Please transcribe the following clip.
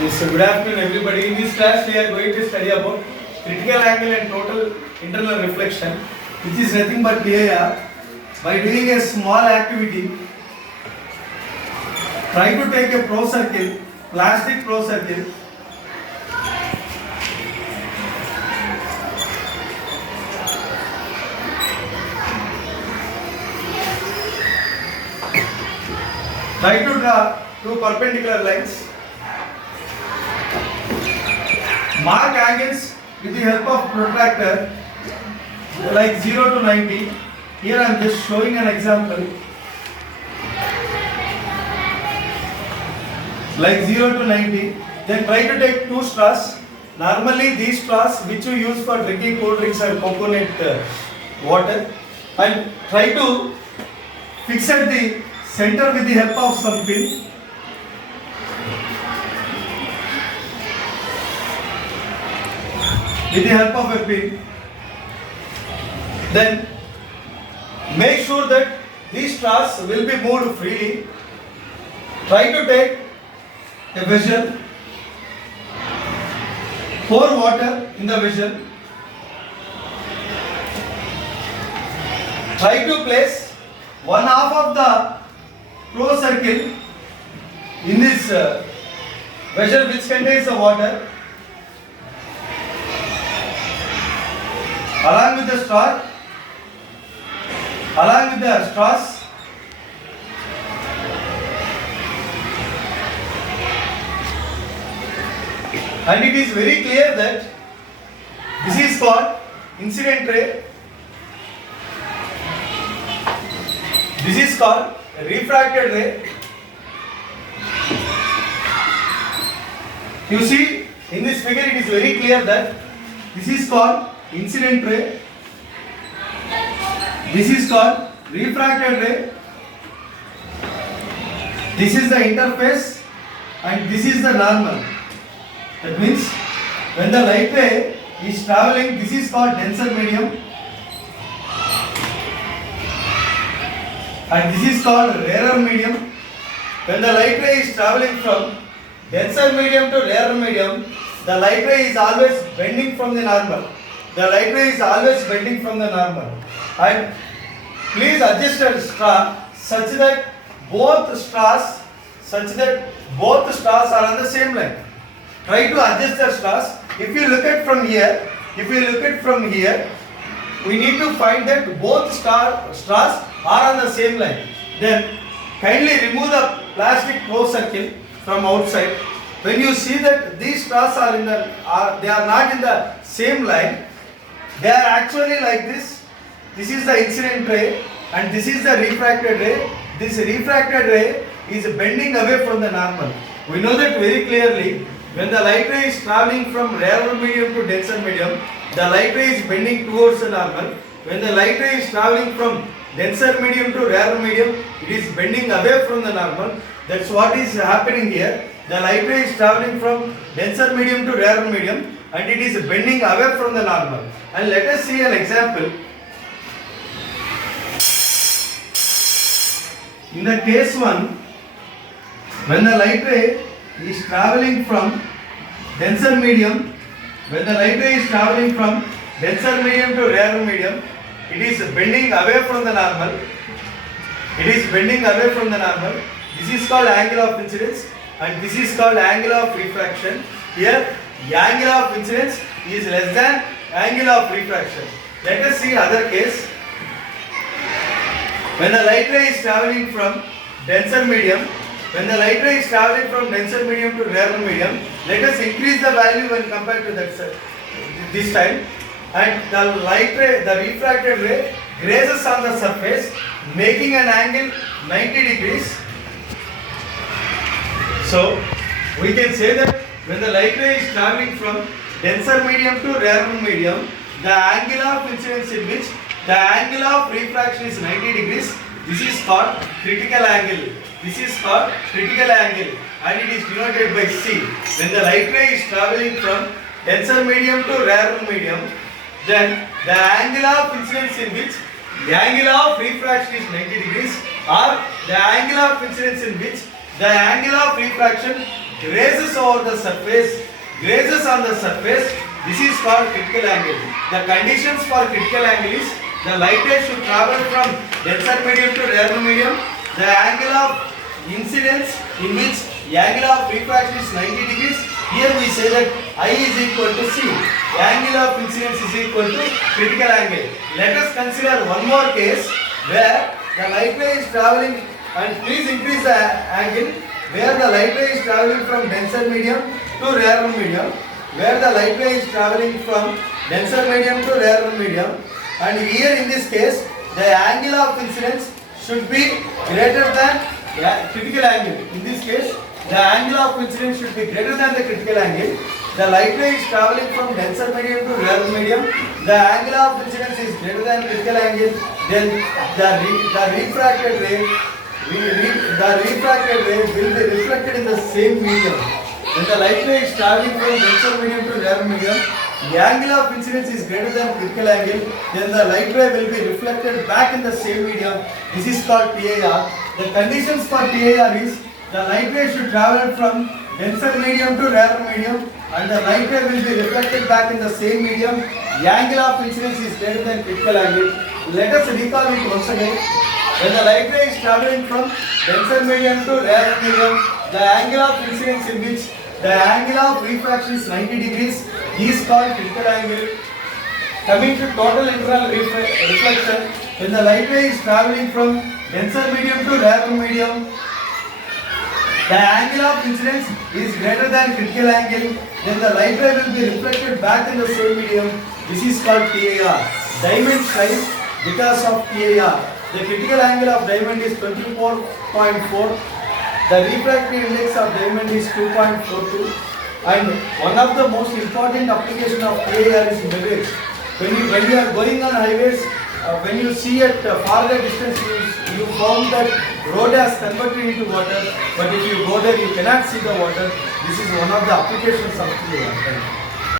Yes, so good afternoon everybody. In this class we are going to study about critical angle and total internal reflection, which is nothing but here by doing a small activity. Try to take a pro circle, plastic pro circle. Try to draw two perpendicular lines. Mark angles with the help of protractor like 0 to 90. Here I am just showing an example. Like 0 to 90. Then try to take two straws. Normally these straws which you use for drinking cold drinks or coconut water. And try to fix at the center with the help of some pin. With the help of a pin. Then make sure that these straws will be moved freely. Try to take a vessel, pour water in the vessel. Try to place one half of the pro circle in this vessel which contains the water. Along with the straws, and it is very clear that this is called incident ray, this is called refracted ray. You see in this figure it is very clear that this is called incident ray, this is called refracted ray, this is the interface and this is the normal. That means when the light ray is traveling, this is called denser medium and this is called rarer medium. When the light ray is traveling from denser medium to rarer medium, the light ray is always bending from the normal. The light ray is always bending from the normal. And please adjust the straw such that both straws are on the same line. Try to adjust the straws. If you look at from here, we need to find that both straws are on the same line. Then kindly remove the plastic pro circle from outside. When you see that these straws they are not in the same line, they are actually like this. This is the incident ray and this is the refracted ray. This refracted ray is bending away from the normal. We know that very clearly. When the light ray is traveling from rarer medium to denser medium, the light ray is bending towards the normal. When the light ray is traveling from denser medium to rarer medium, it is bending away from the normal. That's what is happening here. The light ray is traveling from denser medium to rarer medium and it is bending away from the normal. And let us see an example. In the case 1, when the light ray is traveling from denser medium, to rarer medium, it is bending away from the normal. This is called angle of incidence and this is called angle of refraction. Here, the angle of incidence is less than angle of refraction. Let us see other case. When the light ray is traveling from denser medium, to rarer medium, let us increase the value when compared to this time. And the refracted ray grazes on the surface, making an angle 90 degrees. So we can say that when the light ray is traveling from denser medium to rarer medium, the angle of incidence in which the angle of refraction is 90 degrees. This is called critical angle. And it is denoted by C. When the light ray is traveling from denser medium to rarer medium, then the angle of incidence in which the angle of refraction is 90 degrees or the angle of incidence in which the angle of refraction grazes over the surface, grazes on the surface. This is called critical angle. The conditions for critical angle is the light ray should travel from denser medium to rarer medium. The angle of incidence in which the angle of refraction is 90 degrees. Here we say that I is equal to C. The angle of incidence is equal to critical angle. Let us consider one more case where the light ray is traveling, and please increase the angle, where the light ray is traveling from denser medium to rarer medium, where the light ray is traveling from denser medium to rarer medium, and here in this case the angle of incidence should be greater than critical angle. In this case the angle of incidence should be greater than the critical angle. The light ray is traveling from denser medium to rarer medium. The angle of incidence is greater than critical angle. Then the refracted ray will be reflected in the same medium. When the light ray is traveling from denser medium to rarer medium, the angle of incidence is greater than critical angle. Then the light ray will be reflected back in the same medium. This is called TIR. The conditions for TIR is the light ray should travel from denser medium to rarer medium, and the light ray will be reflected back in the same medium. The angle of incidence is greater than critical angle. Let us recall it once again. When the light ray is traveling from denser medium to rarer medium, the angle of incidence in which the angle of refraction is 90 degrees is called critical angle. Coming to total internal reflection, when the light ray is traveling from denser medium to rarer medium, the angle of incidence is greater than critical angle. Then the light ray will be reflected back in the same medium. This is called TIR. Diamond shines because of TIR. The critical angle of diamond is 24.4. The refractive index of diamond is 2.42. And one of the most important application of TIR is mirrors. When you are going on highways, when you see at farther distance, you found that road has converted into water, but if you go there, you cannot see the water. This is one of the applications of TIR.